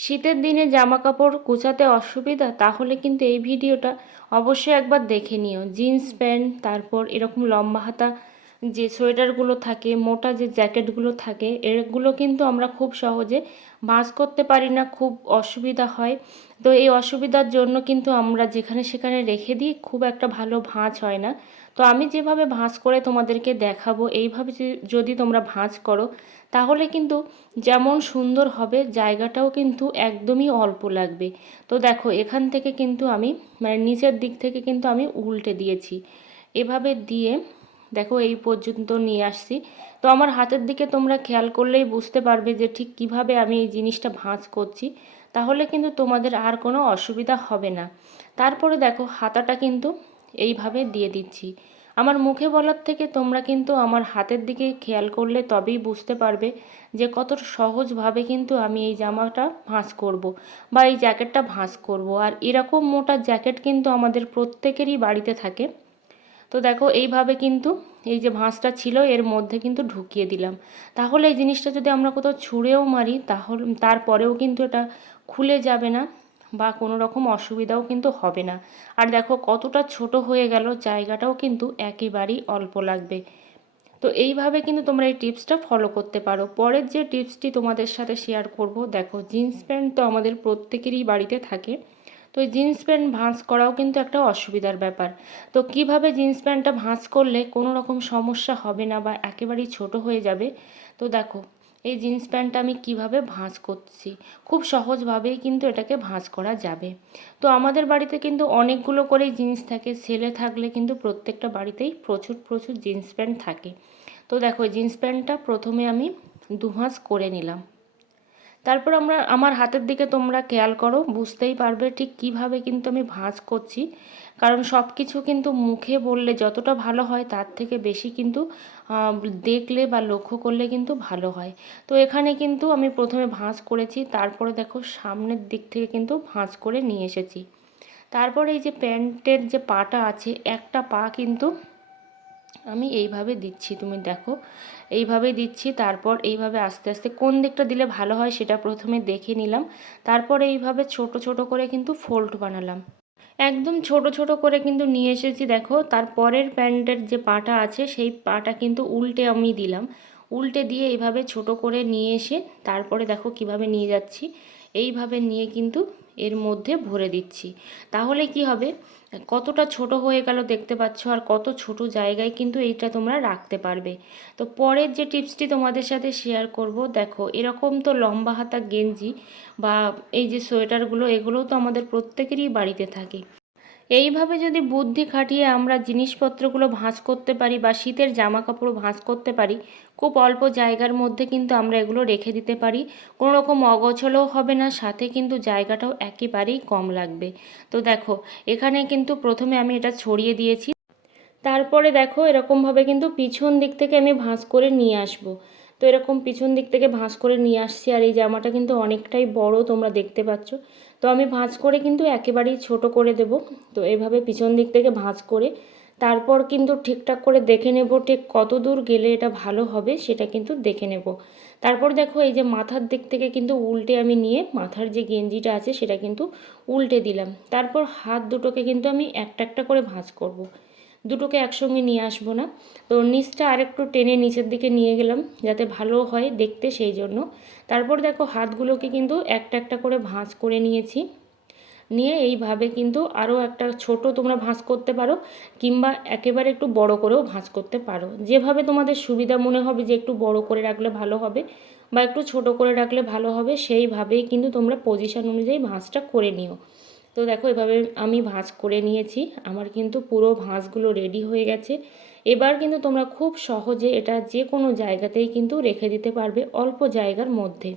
শীতের দিনে জামা কাপড় গোছাতে অসুবিধা, তাহলে কিন্তু এই ভিডিওটা অবশ্যই একবার দেখে নিও। জিন্স প্যান্ট, তারপর এরকম লম্বা হাতা যে সোয়েটারগুলো থাকে, মোটা যে জ্যাকেটগুলো থাকে, এগুলো কিন্তু আমরা খুব সহজে ভাঁজ করতে পারি না, খুব অসুবিধা হয়। তো এই অসুবিধার জন্য কিন্তু আমরা যেখানে সেখানে রেখে দিই, খুব একটা ভালো ভাঁজ হয় না। তো আমি যেভাবে ভাঁজ করে তোমাদেরকে দেখাবো, এইভাবে যদি তোমরা ভাঁজ করো, তাহলে কিন্তু যেমন সুন্দর হবে, জায়গাটাও কিন্তু একদমই অল্প লাগবে। তো দেখো, এখান থেকে কিন্তু আমি মানে নিচের দিক থেকে কিন্তু আমি উল্টে দিয়েছি। এভাবে দিয়ে দেখো এই পর্যন্ত নিয়ে আসছি। তো আমার হাতের দিকে তোমরা খেয়াল করলেই বুঝতে পারবে যে ঠিক কিভাবে আমি এই জিনিসটা ভাঁজ করছি। তাহলে কিন্তু তোমাদের আর কোনো অসুবিধা হবে না। তারপরে দেখো, হাতাটা কিন্তু এইভাবে দিয়ে দিচ্ছি। আমার মুখে বলার থেকে তোমরা কিন্তু আমার হাতের দিকে খেয়াল করলে তবেই বুঝতে পারবে যে কত সহজভাবে কিন্তু আমি এই জামাটা ভাঁজ করব বা এই জ্যাকেটটা ভাঁজ করব। আর এরকম মোটা জ্যাকেট কিন্তু আমাদের প্রত্যেকেরই বাড়িতে থাকে। তো দেখো, এইভাবে কিন্তু এই যে ভাঁজটা ছিল এর মধ্যে কিন্তু ঢুকিয়ে দিলাম। তাহলে এই জিনিসটা যদি আমরা কোথাও ছুঁড়েও মারি, তাহলে তারপরেও কিন্তু এটা খুলে যাবে না বা কোনো রকম অসুবিধাও কিন্তু হবে না। আর দেখো কতটা ছোট হয়ে গেল, জায়গাটাও কিন্তু একেবারেই অল্প লাগবে। তো এইভাবে কিন্তু তোমরা এই টিপসটা ফলো করতে পারো। পরের যে টিপসটি তোমাদের সাথে শেয়ার করব, দেখো জিন্স প্যান্ট তো আমাদের প্রত্যেকেরই বাড়িতে থাকে। তো এই জিন্স প্যান্ট ভাঁজ করাও কিন্তু একটা অসুবিধার ব্যাপার। তো কিভাবে জিন্স প্যান্টটা ভাঁজ করলে কোনো রকম সমস্যা হবে না বা একেবারেই ছোট হয়ে যাবে, তো দেখো এই জিন্স প্যান্টটা আমি কিভাবে ভাঁজ করছি। খুব সহজভাবেই কিন্তু এটাকে ভাঁজ করা যাবে। তো আমাদের বাড়িতে কিন্তু অনেকগুলো করেই জিন্স থাকে, ছেলে থাকলে কিন্তু প্রত্যেকটা বাড়িতেই প্রচুর প্রচুর জিন্স প্যান্ট থাকে। তো দেখো জিন্স প্যান্টটা প্রথমে আমি দুভাঁজ করে নিলাম। তারপর আমার হাতের দিকে তোমরা খেয়াল করো, বুঝতেই পারবে ঠিক কিভাবে কিন্তু আমি ভাঁজ করছি। কারণ সব কিছু কিন্তু মুখে বললে যতটা ভালো হয়, তার থেকে বেশি কিন্তু দেখলে বা লক্ষ্য করলে কিন্তু ভালো হয়। তো এখানে কিন্তু আমি প্রথমে ভাঁজ করেছি, তারপরে দেখো সামনের দিক থেকে কিন্তু ভাঁজ করে নিয়ে এসেছি। তারপর এই যে প্যান্টের যে পাটা আছে, একটা পা কিন্তু আমি এইভাবে দিচ্ছি, তুমি দেখো এইভাবেই দিচ্ছি। তারপর এইভাবে আস্তে আস্তে কোন দিকটা দিলে ভালো হয় সেটা প্রথমে দেখে নিলাম। তারপর এইভাবে ছোট ছোট করে কিন্তু ফোল্ড বানালাম। একদম ছোট ছোট করে কিন্তু নিয়ে এসেছি। দেখো তারপরের প্যান্টের যে পাটা আছে, সেই পাটা কিন্তু উল্টে আমি দিলাম। উল্টে দিয়ে এইভাবে ছোট করে নিয়ে এসে তারপরে দেখো কিভাবে নিয়ে যাচ্ছি। এইভাবে নিয়ে কিন্তু এর মধ্যে ভরে দিচ্ছি। তাহলে কি হবে, কতটা ছোট হয়ে গেল দেখতে পাচ্ছ, আর কত ছোট জায়গায় কিন্তু এইটা তোমরা রাখতে পারবে। তো পরের যে টিপসটি তোমাদের সাথে শেয়ার করব, দেখো এরকম তো লম্বা হাতা গেঞ্জি বা এই যে সোয়েটারগুলো, এগুলোও তো আমাদের প্রত্যেকেরই বাড়িতে থাকে। এইভাবে যদি বুদ্ধি খাটিয়ে আমরা জিনিসপত্রগুলো ভাঁজ করতে পারি বা শীতের জামা কাপড় ভাঁজ করতে পারি, খুব অল্প জায়গার মধ্যে কিন্তু আমরা এগুলো রেখে দিতে পারি। কোনো রকম অগোছালোও হবে না, সাথে কিন্তু জায়গাটাও একেবারেই কম লাগবে। তো দেখো, এখানে কিন্তু প্রথমে আমি এটা ছড়িয়ে দিয়েছি। তারপরে দেখো এরকমভাবে কিন্তু পিছন দিক থেকে আমি ভাঁজ করে নিয়ে আসব। তো এরকম পিছন দিক থেকে ভাঁজ করে নিয়ে আসছি। আর এই জামাটা কিন্তু অনেকটাই বড়, তোমরা দেখতে পাচ্ছ। তো আমি ভাঁজ করে কিন্তু একেবারেই ছোট করে দেব। তো এইভাবে পিছন দিক থেকে ভাঁজ করে তারপর কিন্তু ঠিকঠাক করে দেখে নেব ঠিক কত দূর গেলে এটা ভালো হবে, সেটা কিন্তু দেখে নেব। তারপর দেখো এই যে মাথার দিক থেকে কিন্তু উল্টে আমি নিয়ে মাথার যে গেঞ্জিটা আছে সেটা কিন্তু উল্টে দিলাম। তারপর হাত দুটোকে কিন্তু আমি একটা একটা করে ভাঁজ করব। দুটোকে একসঙ্গে নিয়ে আসবো না। তো নিচটা আরেকটু টেনে নিচের দিকে নিয়ে গেলাম যাতে ভালো হয় দেখতে, সেই জন্য। তারপর দেখো হাতগুলোকে কিন্তু একটা একটা করে ভাঁজ করে নিয়েছি। নিয়ে এইভাবে কিন্তু আরও একটা ছোট তোমরা ভাঁজ করতে পারো, কিংবা একেবারে একটু বড় করেও ভাঁজ করতে পারো। যেভাবে তোমাদের সুবিধা মনে হবে যে একটু বড় করে রাখলে ভালো হবে বা একটু ছোট করে রাখলে ভালো হবে, সেইভাবেই কিন্তু তোমরা পজিশন অনুযায়ী ভাঁজটা করে নিও। তো দেখো এভাবে আমি ভাঁজ করে নিয়েছি, আমার কিন্তু পুরো ভাঁজগুলো রেডি হয়ে গেছে। এবার কিন্তু তোমরা খুব সহজে এটা যে কোনো জায়গাতেই কিন্তু রেখে দিতে পারবে অল্প জায়গার মধ্যে।